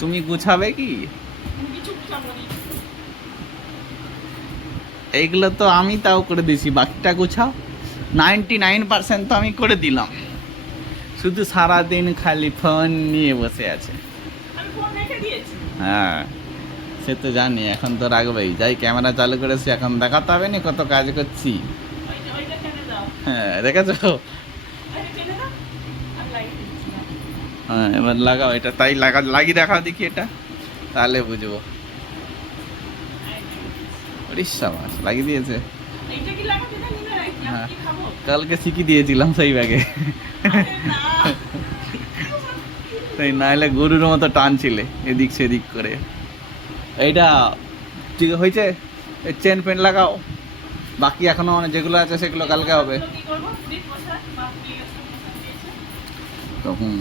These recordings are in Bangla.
তুমি গুছাবে কি। এইগুলো তো আমি তাও করে দিছি বাকিটা গুছাও নাইনটি নাইন পার্সেন্ট তো আমি করে দিলাম শুধু সারাদিন খালি ফোন নিয়ে বসে আছে হ্যাঁ সে তো জানি এখন তো রাখবেই যাই ক্যামেরা চালু করেছি এখন দেখাতে হবে না কত কাজ করছি হ্যাঁ দেখেছ ওইটা টেনে দাও আমি লাগিয়ে দিচ্ছি না। হ্যাঁ এবার লাগাও এটা। তাই লাগা লাগিয়ে দেখাও দেখি এটা। তাহলে বুঝব। মাছ লাগিয়ে দিয়েছে। হ্যাঁ। কালকে শিখিয়ে দিয়েছিলাম সেই ব্যাগে। তাই নাহলে গরুর মতো টানছিলে এদিক সেদিক করে। এইটা ঠিক হয়েছে? চেন পেন লাগাও। বাকি এখনও অনেক যেগুলো আছে সেগুলো কালকে হবে। তখন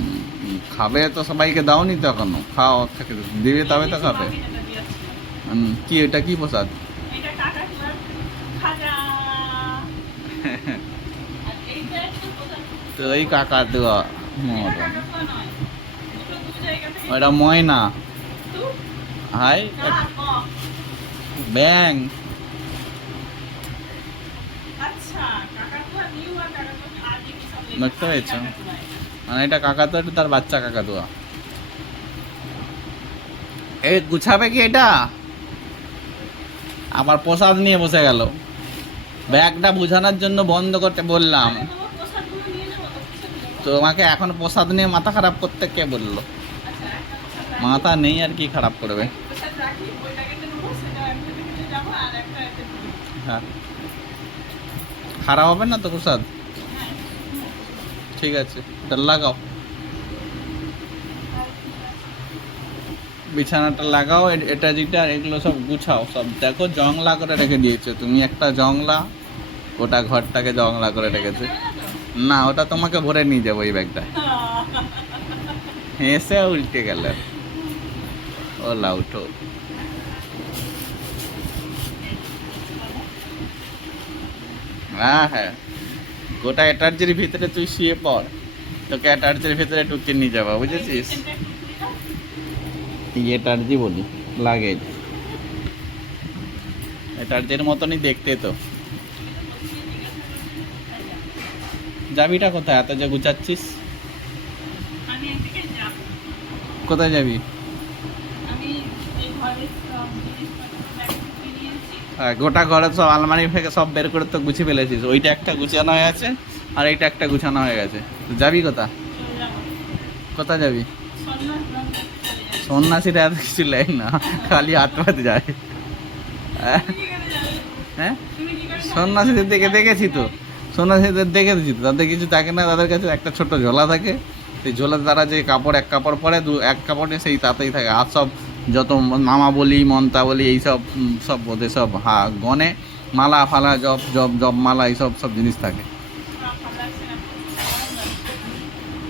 খাবে তো সবাইকে দাওনি তো এখনও খাও থাকে দেবে তবে তো খাবে। কি এটা কি প্রসাদ? তো এই কাকা দেওয়া ওটা ময়না। হাই ব্যাং। আচ্ছা কাকাতুয়া নিউ আর কাকাতুয়া খাদি কি সব দেখতে পেয়েছ? মানে এটা কাকা তো এটা তার বাচ্চা কাকা দেওয়া এই গুছাবে কি এটা? আবার প্রসাদ নিয়ে বসে গেল। ব্যাগটা বোঝানোর জন্য বন্ধ করতে বললাম? তোমাকে এখন প্রসাদ নিয়ে মাথা খারাপ করতে কে বলল? আচ্ছা। মাথা নেই আর কি খারাপ করবে। হ্যাঁ। খারাপ হবে না তো প্রসাদ? ঠিক আছে, এটা লাগাও। বিছানাটা লাগাও এটা যেটা, এগুলো সব গুছাও। সব দেখো, জংলা করে রেখে দিয়েছে। তুমি একটা জংলা ওটা ঘরটাকে জংলা করে রেখেছে। না, ওটা তোমাকে ভরে নিয়ে যাব এই ব্যাগটা। হেসে উল্টে গেল। ও লাউটো হ্যাঁ হ্যাঁ। গোটা অ্যাটার্জির ভিতরে তুই শুয়ে পড়। তোকে অ্যাটার্জির ভিতরে ঢুকে নিয়ে যাব বুঝেছিস? এটার্জি বলি লাগেজ এটার্জির মতনই দেখতে তো। যাবিটা কোথায়? এত যে গুছাচ্ছিস? কোথায় যাবি? আমি এই ঘরের সব জিনিসপত্র ব্যাগ থেকে নিয়েছি হ্যাঁ, গোটা ঘরে সব আলমারি থেকে সব বের করে তো গুছিয়ে ফেলেছিস। ওইটা একটা গুছানো হয়ে আছে আর এইটা একটা গুছানো হয়ে গেছে। যাবি কোথা কোথা যাবি। সন্ন্যাসীরা এত কিছু লেয় না, খালি হাত পাতে যায়। হ্যাঁ? হ্যাঁ? সন্ন্যাসীদের দেখে দেখেছি তো। সন্ন্যাসীদের দেখেছি তো। তাদের কিছু থাকে না, তাদের কাছে একটা ছোট ঝোলা থাকে। সেই ঝোলার তারা যে কাপড়, এক কাপড় পরে, দু, এক কাপড়ে সেই তাতেই থাকে। আর সব যত মামা বলি মন্তা বলি এইসব সব ওদের সব হা গনে মালা ফালা জব জব জব মালা, এইসব সব জিনিস থাকে।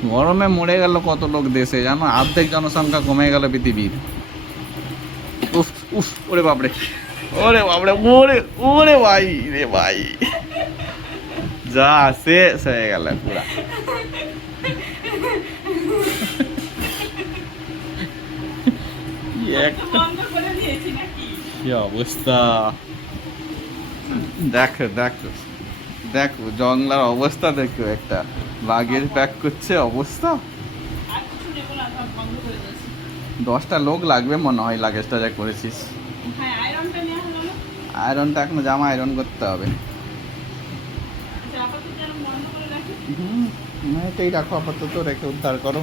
গরম মরে গেল কত লোক দেশে, জানো? অর্ধেক জনসংখ্যা কমে গেল পৃথিবীর। উফ উফ, ওরে বাপরে। ওরে বাপরে, ওরে ওরে ভাই, রে ভাই। যা শেষ হয়ে গেল পুরা। একটা বন্ধ করে দিয়েছি নাকি? কি অবস্থা দেখো দেখো দেখো জংলার অবস্থা দেখো একটা লাগেজ প্যাক করছে অবস্থা আর কিছু নেব না, সব বন্ধ করে দিয়েছি। দশটা লোক লাগবে মনে হয় লাগেজটা যা করেছিস হ্যাঁ, আয়রনটা এখনও জামা আয়রন করতে হবে। হুম এটাই রাখো আপাতত রেখে উদ্ধার করো।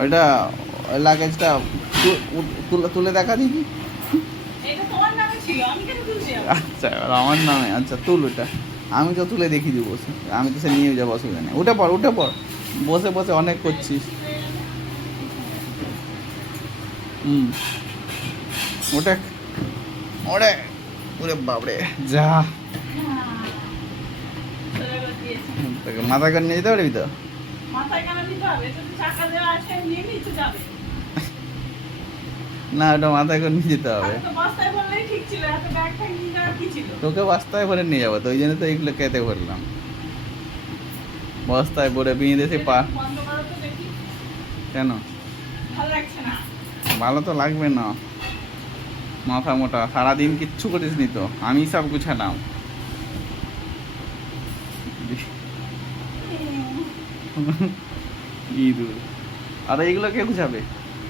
ওইটা ওই লাগেজটা তুলে তুলে দেখা দিবি এটা তোমার নামে ছিল, আমি কেন তুলছি আবার? আচ্ছা আমার নামে আচ্ছা তুল ওটা আমি তো তুলে দেখি দিব বসে। আমি তো সে নিয়ে যাব অসুবিধা নেই। উঠে পড় উঠে পড়। বসে বসে অনেক করছিস। হুম। ওটা ওরে ওরে বাবরে যা সোজা করে দিয়েছি। তোকে মাথা করে নিয়ে যেতে পারবি তো। না ওটা মাথায় করে নিয়ে যেতে হবে। বস্তায়? তোকে বাস্তবে ভরে নিয়ে যাব তো ওই জন্য তো এইগুলো কেটে ভরলাম। বস্তায় পা। বন্ধ করো তো দেখি? কেন? ভালো ভালো তো লাগবে না। মাথা মোটা সারাদিন কিচ্ছু করিস নি তো আমি সব গুছালাম। ইঁদুর। আর এইগুলো কে গুছাবে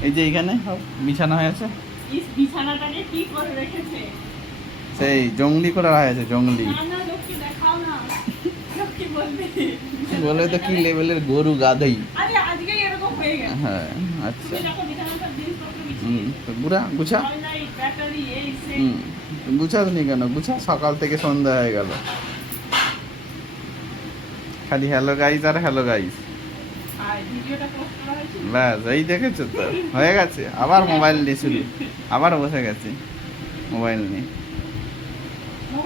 এই যে এইখানে বিছানা হয়ে আছে? বিছানাটাকে কি করে রেখেছে? সেই জঙ্গলি করে রাখা আছে জঙ্গলি। না না না। বলে তো কি লেভেলের গরু গাধেই। হয়ে হ্যাঁ আচ্ছা। হুম তো গুড়া গুছা। হুম গুছাসনি কেন? গুছা সকাল থেকে সন্ধ্যা হয়ে গেল। খালি হ্যালো গাইজ আর হ্যালো গাইজ ব্যাস এই দেখেছ তো? হয়ে গেছে। আবার মোবাইল নিয়ে শুরু। আবার বসে গেছে। মোবাইল নিয়ে। তো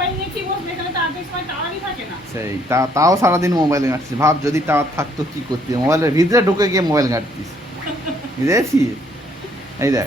সেই তা তাও সারাদিন মোবাইল ঘাঁটছিস। ভাব যদি টাওয়ার থাকতো কি করতি? মোবাইলের ভিতরে ঢুকে গিয়ে মোবাইল ঘাঁটতিস। বুঝেছি এই দেখ।